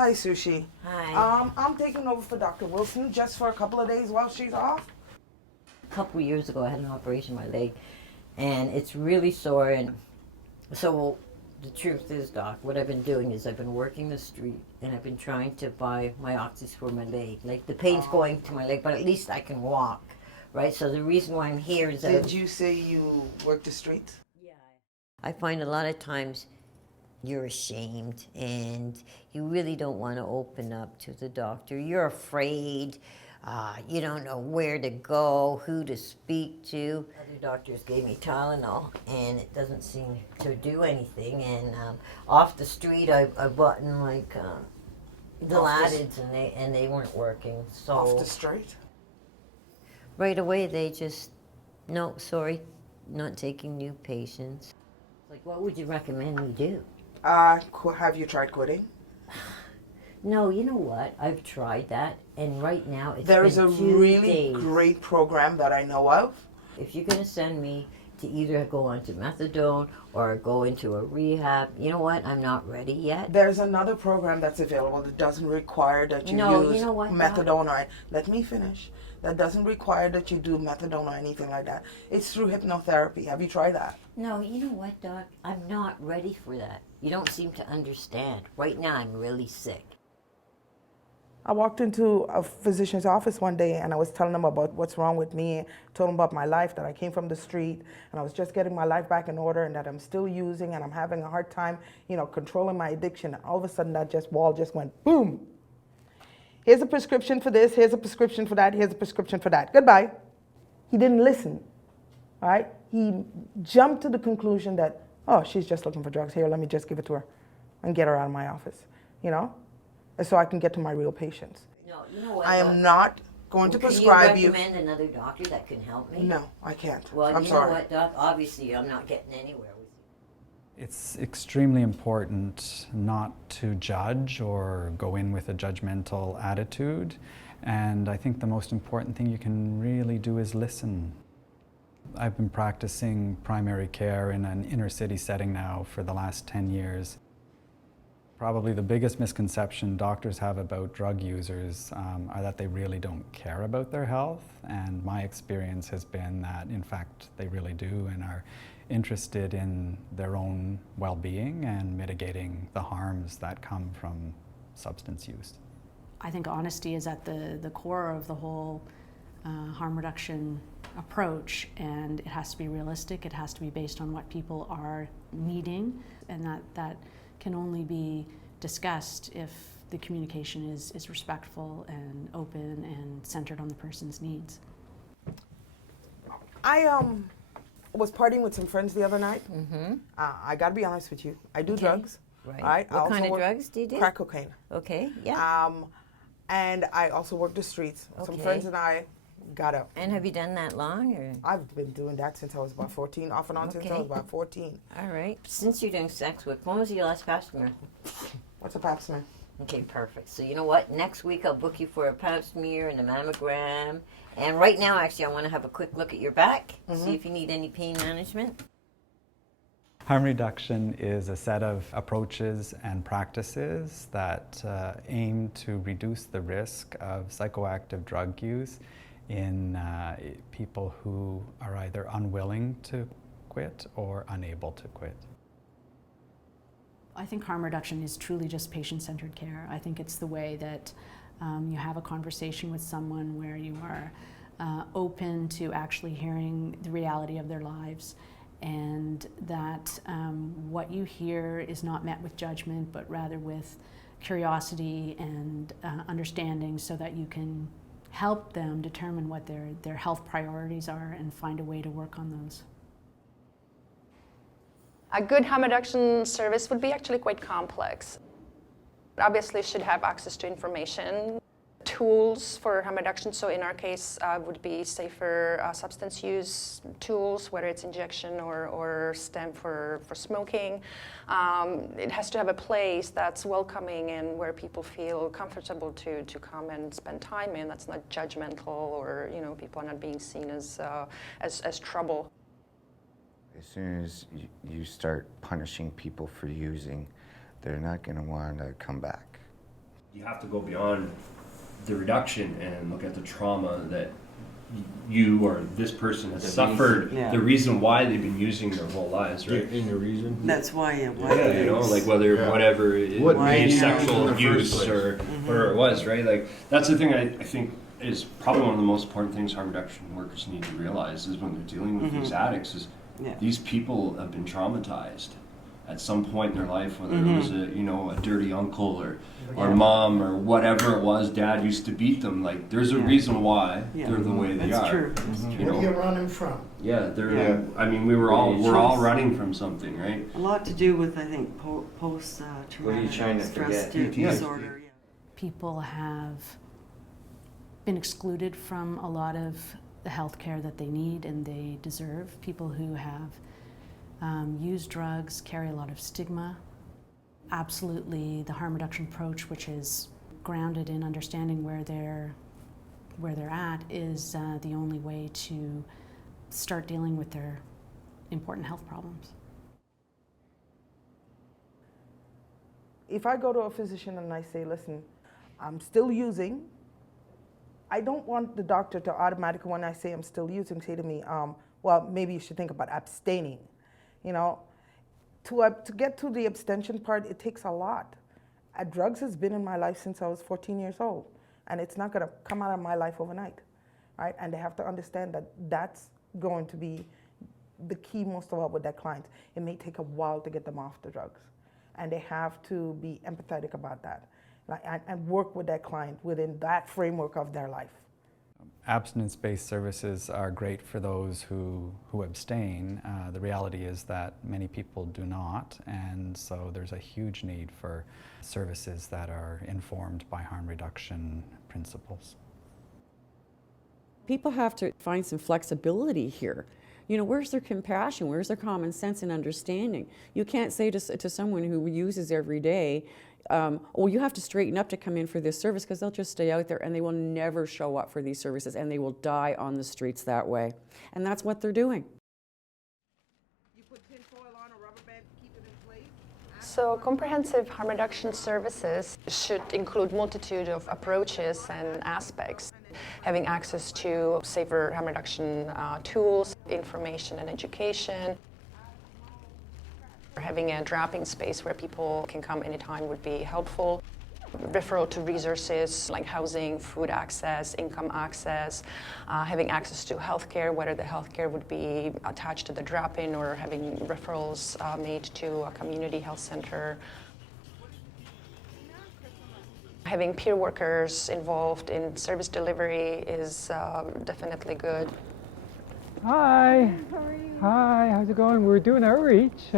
Hi, Sushi. Hi. I'm taking over for Dr. Wilson just for a couple of days while she's off. A couple years ago, I had an operation on my leg, and it's really sore. And so, the truth is, Doc, what I've been doing is I've been working the street, and I've been trying to buy my oxys for my leg. Like the pain's going to my leg, but at least I can walk, right? So the reason why I'm here is that Did you say you work the streets? Yeah. I find a lot of times you're ashamed and you really don't want to open up to the doctor. You're afraid. You don't know where to go, who to speak to. Other doctors gave me Tylenol, and it doesn't seem to do anything. And off the street, I bought in like Dilatids, and they weren't working. So Off the street? right away, they just, no, sorry, not taking new patients. Like, what would you recommend me do? Have you tried quitting? No, you know what? I've tried that, and right now There's been a 2 really days. great program that I know of. If you're going to send me to either go on to methadone or go into a rehab, you know what? I'm not ready yet. There's another program that's available that doesn't require that you use you know what, methadone or... Let me finish. That doesn't require that you do methadone or anything like that. It's through hypnotherapy. Have you tried that? No, you know what, Doc? I'm not ready for that. You don't seem to understand. Right now, I'm really sick. I walked into a physician's office one day and I was telling him about what's wrong with me, told him about my life, that I came from the street and I was just getting my life back in order and that I'm still using and I'm having a hard time, controlling my addiction. And all of a sudden that wall just went boom. Here's a prescription for this, here's a prescription for that, here's a prescription for that. Goodbye. He didn't listen, all right? He jumped to the conclusion that, oh, she's just looking for drugs. Here, let me just give it to her and get her out of my office, so I can get to my real patients. No, you know what, I am Doc? not going to prescribe Can you recommend another doctor that can help me? No, I can't. Well, I'm you sorry. know what, Doc? Obviously, I'm not getting anywhere with you. It's extremely important not to judge or go in with a judgmental attitude. And I think the most important thing you can really do is listen. I've been practicing primary care in an inner city setting now for the last 10 years. Probably the biggest misconception doctors have about drug users are that they really don't care about their health. And my experience has been that, in fact, they really do and are interested in their own well-being and mitigating the harms that come from substance use. I think honesty is at the core of the whole harm reduction approach, and it has to be realistic. It has to be based on what people are needing, and that can only be discussed if the communication is respectful and open and centered on the person's needs. I was partying with some friends the other night. Mm-hmm. I gotta be honest with you. I do Okay. drugs. Right. What kind of drugs do you do? Crack cocaine. Okay, yeah. And I also work the streets. Some Okay. friends and I got up. And have you done that long, or? I've been doing that since I was about 14, off and on since I was Okay. about 14. All right. Since you're doing sex work, when was your last pap smear? What's a pap smear? Okay, perfect. So you know what? Next week I'll book you for a pap smear and a mammogram. And right now, actually, I want to have a quick look at your back, see if you need any pain management. Harm reduction is a set of approaches and practices that aim to reduce the risk of psychoactive drug use in people who are either unwilling to quit or unable to quit. I think harm reduction is truly just patient-centered care. I think it's the way that you have a conversation with someone where you are open to actually hearing the reality of their lives, and that what you hear is not met with judgment, but rather with curiosity and understanding, so that you can help them determine what their health priorities are and find a way to work on those. A good harm reduction service would be actually quite complex. Obviously, should have access to information, tools for harm reduction. So in our case, would be safer substance use tools, whether it's injection or stem for smoking. It has to have a place that's welcoming and where people feel comfortable to come and spend time in. That's not judgmental, or people are not being seen as trouble. As soon as you start punishing people for using, they're not going to want to come back. You have to go beyond the reduction and look at the trauma that you or this person has suffered, yeah. the reason why they've been using their whole lives, right? In the reason. That's why. Yeah, you know, like whether whatever it What may made be you in sexual the abuse first place. or whatever it was, right? Like that's the thing I think is probably one of the most important things harm reduction workers need to realize is when they're dealing with these addicts is Yeah. these people have been traumatized at some point in their life, whether it was a dirty uncle or mom or whatever it was, dad used to beat them. Like there's a reason why they're the way they That's are. true. That's true. You know? What are you running from? Yeah, they're. Yeah. I mean, we're all running from something, right? A lot to do with, I think, post What are you traumatic trying to stress forget? disorder. Yeah. People have been excluded from a lot of the health care that they need and they deserve. People who have used drugs carry a lot of stigma. Absolutely, the harm reduction approach, which is grounded in understanding where they're at, is the only way to start dealing with their important health problems. If I go to a physician and I say, listen, I'm still using, I don't want the doctor to automatically, when I say I'm still using, say to me, well, maybe you should think about abstaining. You know, to get to the abstention part, it takes a lot. Drugs has been in my life since I was 14 years old, and it's not going to come out of my life overnight, right? And they have to understand that that's going to be the key most of all with their clients. It may take a while to get them off the drugs, and they have to be empathetic about that, like, and work with their client within that framework of their life. Abstinence-based services are great for those who abstain. The reality is that many people do not, and so there's a huge need for services that are informed by harm reduction principles. People have to find some flexibility here. You know, where's their compassion? Where's their common sense and understanding? You can't say to someone who uses every day, well, you have to straighten up to come in for this service, because they'll just stay out there and they will never show up for these services and they will die on the streets that way. And that's what they're doing. You put tinfoil on a rubber band to keep it in place. So comprehensive harm reduction services should include multitude of approaches and aspects. Having access to safer harm reduction tools, information and education. Having a drop-in space where people can come anytime would be helpful. Referral to resources like housing, food access, income access, having access to healthcare, whether the healthcare would be attached to the drop-in or having referrals made to a community health center. Having peer workers involved in service delivery is definitely good. Hi. Hi, how's it going? We're doing outreach.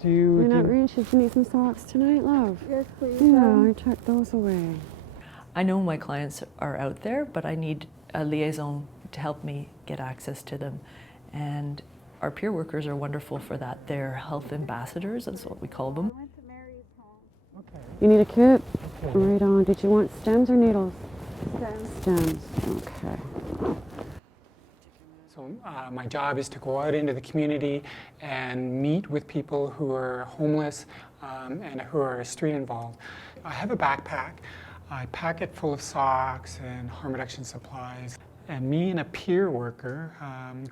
Doing outreach, did you need some socks tonight, love? Yes, please. Yeah, I tucked those away. I know my clients are out there, but I need a liaison to help me get access to them. And our peer workers are wonderful for that. They're health ambassadors, that's what we call them. Okay. You need a kit? Right on. Did you want stems or needles? Stems. Stems, okay. So my job is to go out into the community and meet with people who are homeless and who are street involved. I have a backpack. I pack it full of socks and harm reduction supplies. And me and a peer worker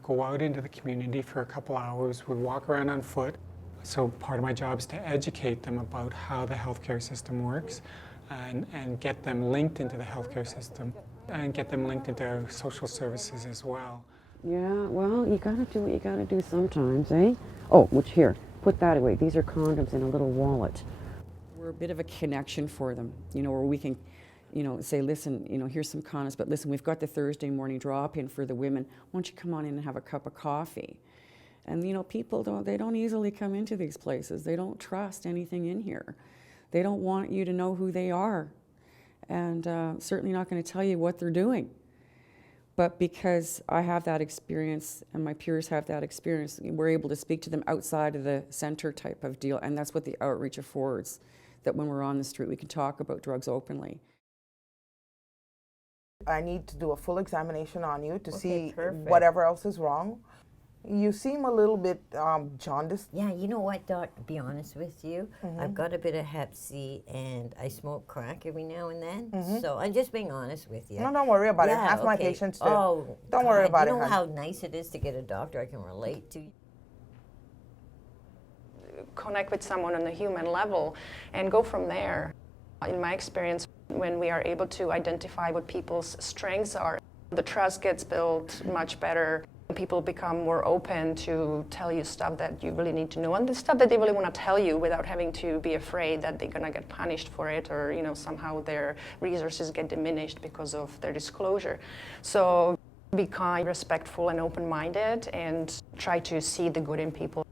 go out into the community for a couple hours. We walk around on foot. So part of my job is to educate them about how the healthcare system works and get them linked into the healthcare system and get them linked into social services as well. Yeah, well, you gotta do what you gotta do sometimes, eh? Oh, which here, put that away. These are condoms in a little wallet. We're a bit of a connection for them, you know, where we can, you know, say, listen, you know, here's some condoms, but listen, we've got the Thursday morning drop-in for the women. Why don't you come on in and have a cup of coffee? And, you know, people they don't easily come into these places. They don't trust anything in here. They don't want you to know who they are, and certainly not going to tell you what they're doing. But because I have that experience and my peers have that experience, we're able to speak to them outside of the center type of deal, and that's what the outreach affords, that when we're on the street, we can talk about drugs openly. I need to do a full examination on you to see whatever else is wrong. You seem a little bit jaundiced. Yeah, you know what, Doc? To be honest with you, I've got a bit of Hep C and I smoke crack every now and then. So I'm just being honest with you. No, don't worry about it. Yeah, Half my okay. patients do. Oh, Don't worry God, about you it, know hon. how nice it is to get a doctor I can relate to. Connect with someone on a human level and go from there. In my experience, when we are able to identify what people's strengths are, the trust gets built much better. People become more open to tell you stuff that you really need to know, and the stuff that they really want to tell you without having to be afraid that they're going to get punished for it, or somehow their resources get diminished because of their disclosure. So be kind, respectful, and open-minded, and try to see the good in people.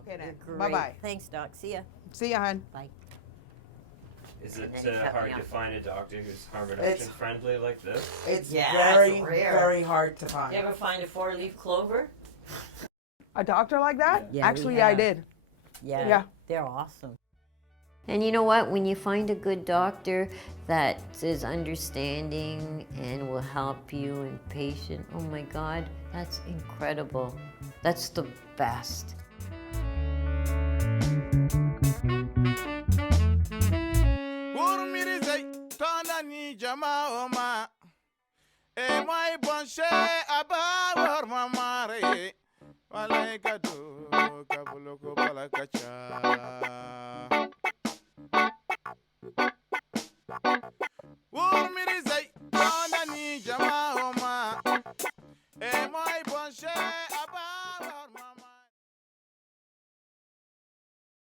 Okay then. Great. Bye-bye. Thanks, Doc. See ya. See ya, hon. Bye. Is And it then he cut me hard to off. find a doctor who's harm reduction It's- friendly like this? It's Yeah, very, it's rare. very hard to find. You ever find a 4-leaf clover? A doctor like that? Yeah, we Actually, I have. did. Yeah, Yeah. they're awesome. And you know what? When you find a good doctor that is understanding and will help you and patient, oh my God, that's incredible. That's the best. Malaikatu kabuloko balakacha.